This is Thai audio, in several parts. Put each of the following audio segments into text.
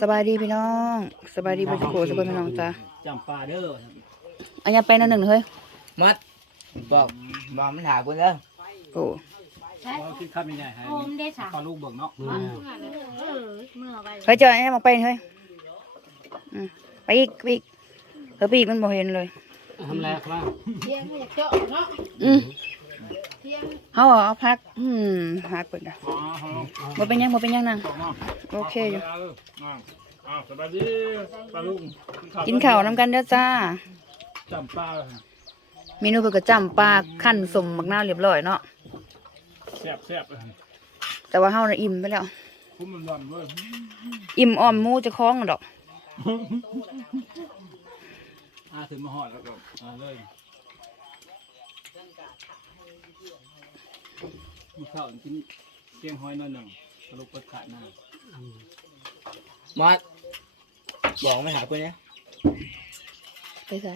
สบายดีพี่น้องสบายดีเบ่ทุกคนสบายพี่น้องจ้าจำปลาเด้ออันยังไปนั่นหนึ่งเฮ้ยมัดบอกบอกมันหากูเด้อโอ้เราคิดข้ามยังไงให้โอมได้สามปลาลูกเบิ่งเนาะเออเมื่อไปเฮ้ยเจอไอ้มาไปเฮ้ยอืมไปอีกไปอีกเฮ้ยไปอีกมันบ่เห็นเลยทำแรกว่าเที่ยงไม่อยากเจาะเนาะอืม เที่ยงเฮาเอาพัก อืมพักเปิดอะอ๋อฮะบ่เป็นหยังบ่เป็นหยังนางต่อมาโอเคอยู่อ้าวสบายดีปลาลูกกินข้าวนํกันเด้อจ้าจำปลาเมนูเพิ่นก็จ้ำปลาคั่นสมบักนาวเรียบร้อยเนาะแซ่บแซ่บแต่ว่าเฮาน่ะอิ่มไปแล้วคุ้มมันร้อนเว้ยอิ่มอ้อมหมูเจะคล้าของดอกอ่าถึงมาหอดแล้วก็อ่าเลย มีข้าวกินเกียงหอยหน่อยหนึ่งปลาลูกเปิดขาดหน้ามัดบอกมันหากูเนี่ยไปใส่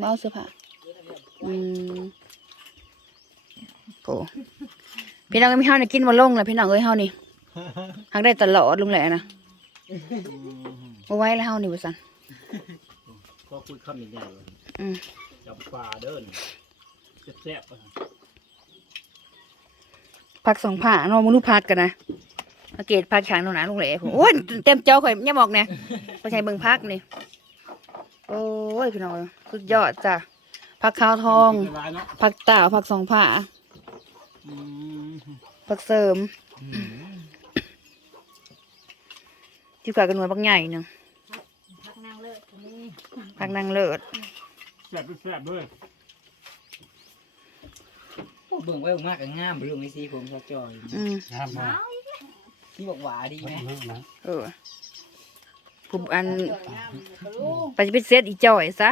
มาเอาเสื้อผ้าอืมโอ้พี่น้องเอ้ยพี่เฮานี่กินบ่ลงเลยพี่น้องเอ้ยเฮานี่หักได้ตลอดลุงแหละนะบ่ไหว้แล้วเฮานี่บ่ซั่นก็คุยคำใหญ่ๆเลยอืมจำปลาเด้อ แซ่บๆผักสองผ้าเนาะบ่รู้ผักกันนะสังเกตผักข้างโน่นน่ะลุงแหละผมโอ้ยเต็มเจ้าข่อยอย่าบอกแน่บ่ใช่เบิ่งผักนี่โอ้ยพี่น้องเอ้ยสุดยอดจ้ะผักขาวทองร้ายเนาะผักตาวผักสองผ้าอืมผักเสริมที่กว่ากันหน่วยบักใหญ่หนึงพักนั่งเลิกตรงนี้ผักนางเลิศ แซ่บด้วยแซ่บด้วยโอ้ เบิ่งไว้มากก็งามไปลุงไอ้สีผมเขาจอยอืมครับมาที่บอกหวาดีไหมเออผมอันจอยน้ำกระลูกไปจะไปเซตอีจ่อยซะ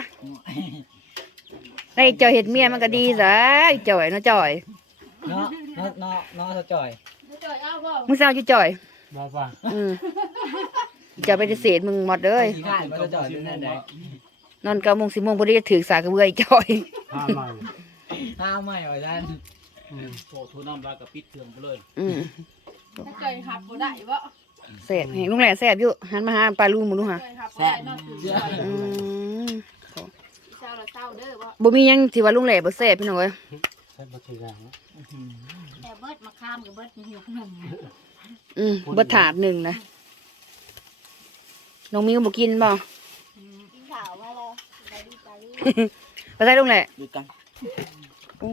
ได้อีจ่อยเห็ดเมียมันก็ดีซะอีจ่อยเนาะจ่อยเนาะเนาะเนาะเนาะเขาจอยจอยเอาบ่มึงเศร้าอยู่จ่อยบอกว่าอืมอีจ่อยไปเศษมึงหมดเลยขี้ข้านมันเขาจอยเป็นนั่นได้นอนเก้าโมงสิบโมงพอดีจะถือสากกระเบืออีจ่อยห้าใหม่ข้าวไม่ว่าท่าน โอ้ทุน้ำลายกับปิดเครื่องไปเลยอืมถ้าจอยหับบ่ได้บ่แสบแหงลุงแหล่แสบอยู่หันมาหาปลาลูมึงดูฮะจอยหับบ่ได้นอนตื่นจอยอืมเช้าละเช้าเด้อบ่บ่มีหยังที่ว่าลุงแหล่บ่แสบพี่น้องเอ้ยใช่ปะทีอย่างแต่เบิดมาข้ามกับเบิดมีหิวหนึ่งอืมเบ่ถาดหนึ่งนะน้องมิวบ่กินบ่กินข้าวมาแล้วไปดีไปดีไปใส่ลุงแหล่ดูกันอื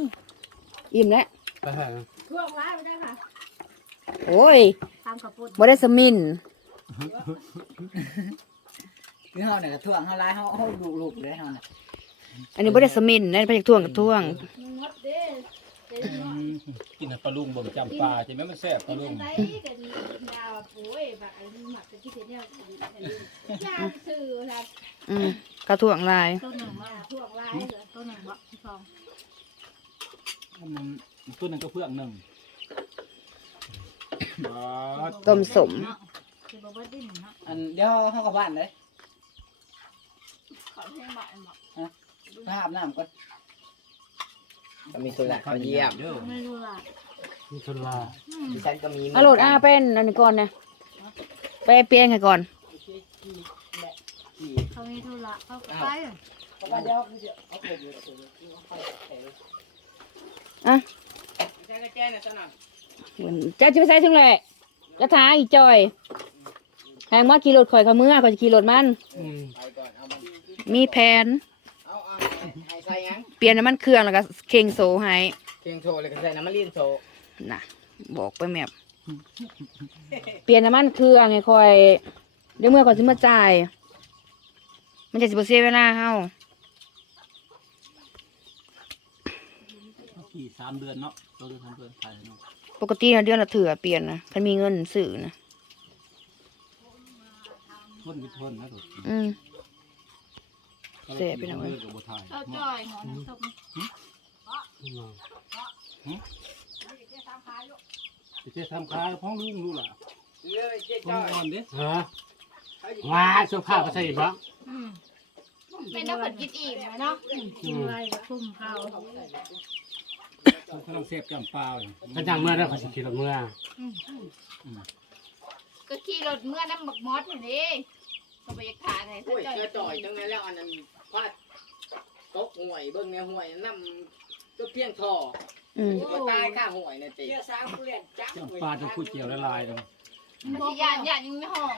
ม อิ่มแล้วทั่วร้ายไปได้ค่ะโอ้ยทำกับปุ่นบ่ได้สมินคือเฮาเนี่ยกระท่วงเฮาลายเฮาเฮาลูกลูกเลยเฮาเนี่ยอันนี้บ่ได้สมินนั่นไปจากท่วงกับท่วงงดเด้เด้เนาะกินปลาลุงบ่มจำปลาใช่ไหมมันแซ่บปลาลุงไดกันยาวโอ้ยบักอันนี้หมักเป็นที่เฮ็ดแนวยาซื่อครับอืมกระท่วงลายต้นหนึ่งว่าพวกลายเหลือต้นหนึ่งบ่ที่สอง มันตัวนึงก็เพื่องหนึ่งต้มสมเนาะคือบ่เบิดดิ้นเนาะอันเดี๋ยวเฮากลับบ้านเลยขอเพลงบ่อยบ่ไปอาบน้ำก่อนก็มีตัวละเขาเยี่ยมเด้อไม่รู้ล่ะมีชนลาดิฉันก็มีอาโหลดอาเป็นอันนี้ก่อนนะไปเปลี่ยนให้ก่อน เขามีธุระเขาก็ไปเดี๋ยวเดี๋ยวเอาไปเดี๋ยวเดี๋ยว อะแจ้งแจ้งนะซะหน่อยจะจะไปใส่ถึงแหละจะท้าอีจอยแพงมากขี่รถข่อยเขาเมื่อข่อยจะขี่รถมันไปก่อนเอามัน มีแผนเอาเอาให้ใส่ยังเปลี่ยนน้ำมันเครื่องแล้วก็เข่งโซให้เพียงโชว์เลยก็ใส่น้ำมันลีนโชว์น่ะ บอกไปแมบเปลี่ยนน้ำมันเครื่องให้ข่อยเดี๋ยวเมื่อก่อนสิมาจ่าย มันจะสิบเสียเวลาเฮา ขี่สามเดือนเนาะตัวเดือนสามเดือนถ่ายเนาะปกตินะเดือนละเถื่อเปลี่ยนนะคันมีเงินซื้อนะทนไม่ทนนะถูกอืม เสพไปหน่อยเลิกกับบัถ่ายเขาจ่อยหมอน้ำตกไปเจ๊ทำคายพ้องลุงรู้ล่ะเลยเจ๊พ้อจ้งอยนอนเด้ฮะว้าสุภาพภาษาอีกบ้างอืมเป็นน้ำผัดกินอิ่มไหมเนาะกินอะไรกับคุ้มเขา เขากำลังเสพจำปาอยู่ก็จังเมื่อได้ขอสิขี่รถเมื่อก็ขี่รถเมื่อน้ำบักมอสนี่ก็ไปยักขาไงโอ้ยเจอจ่อยจังไงแล้วอันนั้นพาดตกห่วยเบิ่งในห่วยน้ำก็เพียงทออืมก็ตายข้าห่วยนี่ติจำปาต้องพูดเกี่ยวละลายเลยมันสิยานยานยังไม่ห้อง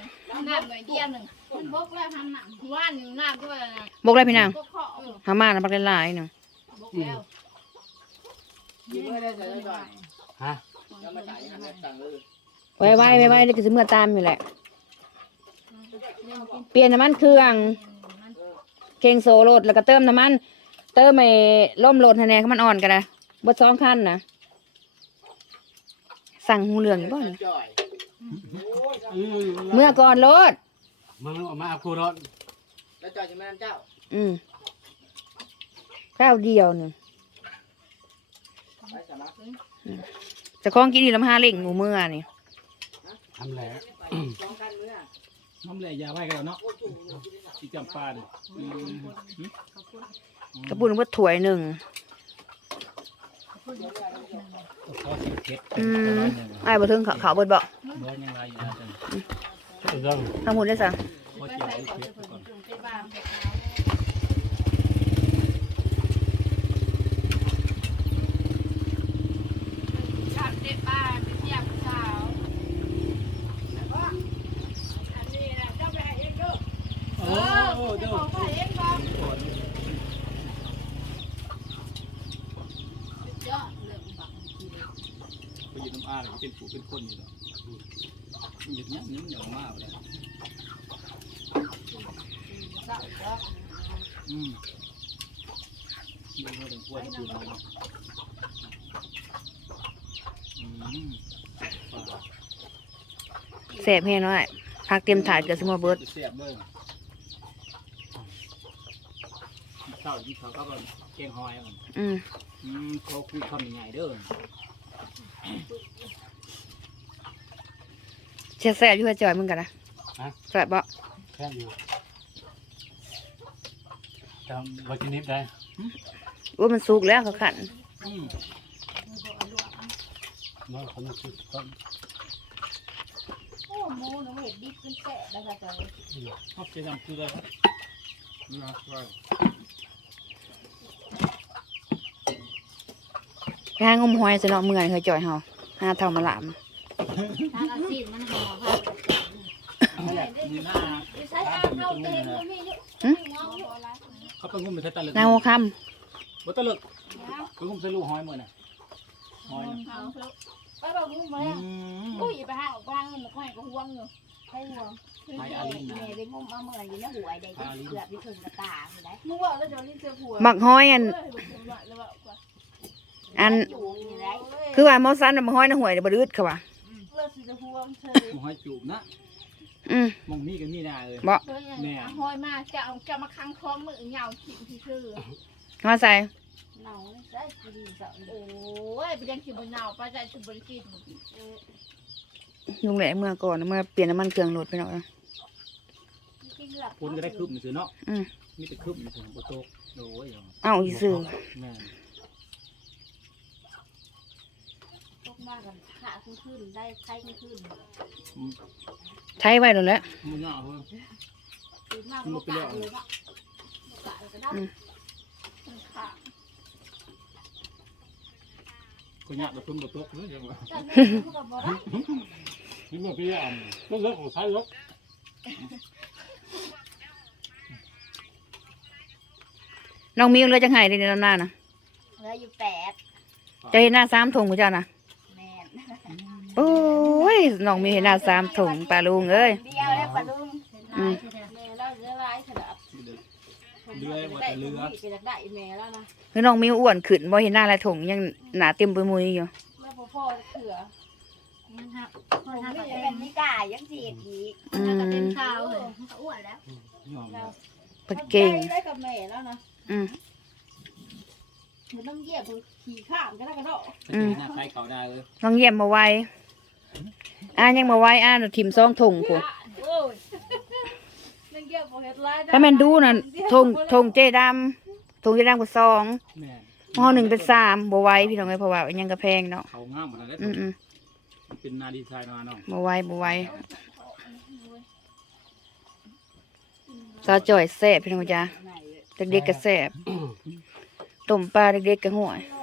น้ำหน่อยเดียวหนึ่งมันบกแล้วทำหนังว่านหนึ่งน้ำก็ว่าบอกเลยพี่นางบกเคาะเออหามานะบักหลายๆเนาะบกแล้ว กินเมื่อได้เจอจ่อยฮะแล้วมาจ่ายอันนั้นสั่งเลยไว้ไว้ไว้ไว้แล้วก็สิเมื่อตามอยู่แหละ เปลี่ยนน้ำมันเครื่อง เคงโซโรดแล้วก็เติมน้ำมัน เติมไอ้ล่มโหลดให้แหน่ให้มันอ่อนกันนะเบดสองคันนะสั่งหูเหลืองอยู่บ่เนี่ยจ่อยเมื่อก่อนโลดมึงเอามาเอากูรถแล้วจ่อยจะมาน้ำเจ้า อืมข้าวเดียวหนึ่งไปสมัค รจะคล้องกินดีลำห้าเล่งหมูเมื่อนี่ทำแหละสองคันเมื่อน้ำเลยยาไว้กันแล้วเนาะที่จำปาเนี่ยอืมกระปุนว่าถ้วยหนึ่งขอสิเผ็ดอืมไอ้ายบ่ถึงเขาเขาเบิดบ่เบอร์ยังไรอยู่นะจังเรื่องทำหมดได้สั่ง ขอเกี่ยวไอ้เผ็ดไปก่อน ไปบ้านไปเอาชาติเด็ดบ้านไปเที่ยวผู้สาวแล้วก็อันนี้นะเจ้าไปหาเองเด้อ โอ้โหเด้อ ของ ไปเองบ้างยอดเรื่องบักไปยืนน้ำอาเลยเป็นผู้เป็นคนอยู่แล้วอย่างเงี้ยนี่มันอย่างมากเลยอืมดูว่าถึงควรจะดูนะอืมแสบแห้งน้อยพักเตรียมถ่าดกับสมอเบิดเสียบเบิ้ง ข้าวที่เขาก็เป็นแกงหอยมันอืมอืมเขาคุยคำยังไงเด้อเชียแซ่บอยู่ให้จอยมึงกันนะแซ่บบ่แค่อยู่จำวัตถุนิบได้ว่ามันสุกแล้วเขาขันอืมเมื่อคนคิดต้นโอ้โมน้องเห็ดดิบเป็นแสะแล้วก็จะชอบจะทำคืออะไรครับนะว่า ไปหางมหอยสนอเมื่อยเฮยจอยเฮาหาเท่ามาหลามทางอาซีนมันหอมค่ะมีหน้าใช้อาเข้าเต็มก็มีเยอะมองหัวละเขาไปงุ้มไปใส่ตะลึกนาวคบ่ตะลึกไปงุ้มใส่ลูกหอยมือน่ะหอยน่ะเอาเถอะไปบอกมึงมาอืแล้วมกูอย่าไปห้างออกบ้างมันไม่ก็ห่วงอยู่ให้ห่วงหอยอาลินนะแม่ได้งมเอาเมื่ออยู่ในหัวใดก็เกือบที่ถึงกระตาอยู่ได้มึงว่าแล้วจะลิ้นเสือผัวำหมักหอยอัน อันจูงอยู่ได้คือว่าหมอสันน่ะหมักหอยน่ะห่วยน่ะบ่ดืดเขาว่าเลือดสีห่วงเธอหอยจูบนะอืมมองนี่ก็นี่นาเลยบ่เธออย่างหอยมาจะเอาจะมาคังท้องมือเหงาขิงที่ชื่อมาใส่เนาได้กินสองโอ้ยไปยังขิงบนเหงาไปใจสุบริกินลุงแหล่เมื่อก่อนเมื่อเปลี่ยนน้ำมันเครื่องรถไปหน่อยที่เลือกคนก็ได้คืบมือถือเนาะอืมมีแต่คืบมือถือบ่โตกโอ้ยเอ้าอีซื่อ แม่นตกมากันขาขึ้นได้ไข้ขึ้นใช้ไว้แล้วแหละมันยากเพิ่นตื่นมาก็กะเลยว่กะก็ได้ค่ะก็ยากแต่เพิ่นบ่ตกเลยจังว่าแต่แม่ก็บอกได้นี่เมื่อพี่อะต้นเลิกของใช้รถน้องมีเรือจังไห้ในน้ำหน้านะเหลืออยู่แปด จะเห็นหน้าสามถุงกูเจ้านะแม่ โอ้ยน้องมีเห็นหน้าสามถุงปลาลุงเอ้ยเดียวแล้วปะลุงอืมแม่เราเรือลายขนาดเรือว่าแต่เรือไปจากได้แม่แล้วนะคือน้องมีอ้วนขึ้นบ่เห็นหน้าอะไรถุงยังหนาเต็มไปหมดอยู่แม่พ่อเถื่อมันหักผมไม่ได้เป็นนิกายังเสียอีกอืมันก็เป็นมข้าวเลยมันก็อ้วนแล้วยอมแล้วปะเก่งได้กับแม่แล้วนะอืมมันต้องเยียบขี่ข้ามกันแล้วกันเนาะจะเจอหน้าใครเก่าได้เลยน้องเยี่ยมมาไว อ่านยังมาไวอ่านทิมซองถุงกูโอ้ยนั่นเกี่ยวกับเฮ็ดไรถ้าแม่นดูน่ะถุงถุงเจดำถุงเจดำกับซองแม่นหม้อหนึ่งเป็นสามบ่ไหว้พี่น้องเอ้ยเพราะว่าอันยังกระแพงเนาะเขางามมันได้อืมอืมเป็นนาดีไซน์มาเนาะบ่ไหว้บ่ไหว้ซาจ่อยแซ่บพี่น้องจ้าเด็กๆก็แซ่บต้มปลาเด็กๆก็ห่วยห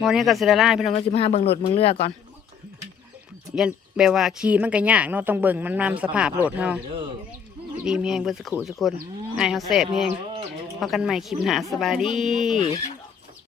ม้อนี้ก็สิละลายพี่น้องก็สิมาหาเบิ่งโหลดเบิ่งเรือก่อนยันแปลว่าขี่มันก็ยากเนาะต้องเบิ่งมันนำสภาพโหลดเฮาด้อดีมีแฮงเบิ่สักครู่สักคนไอเฮาแซ่บแฮงพอกันใหม่คลิปหน้าสบายดี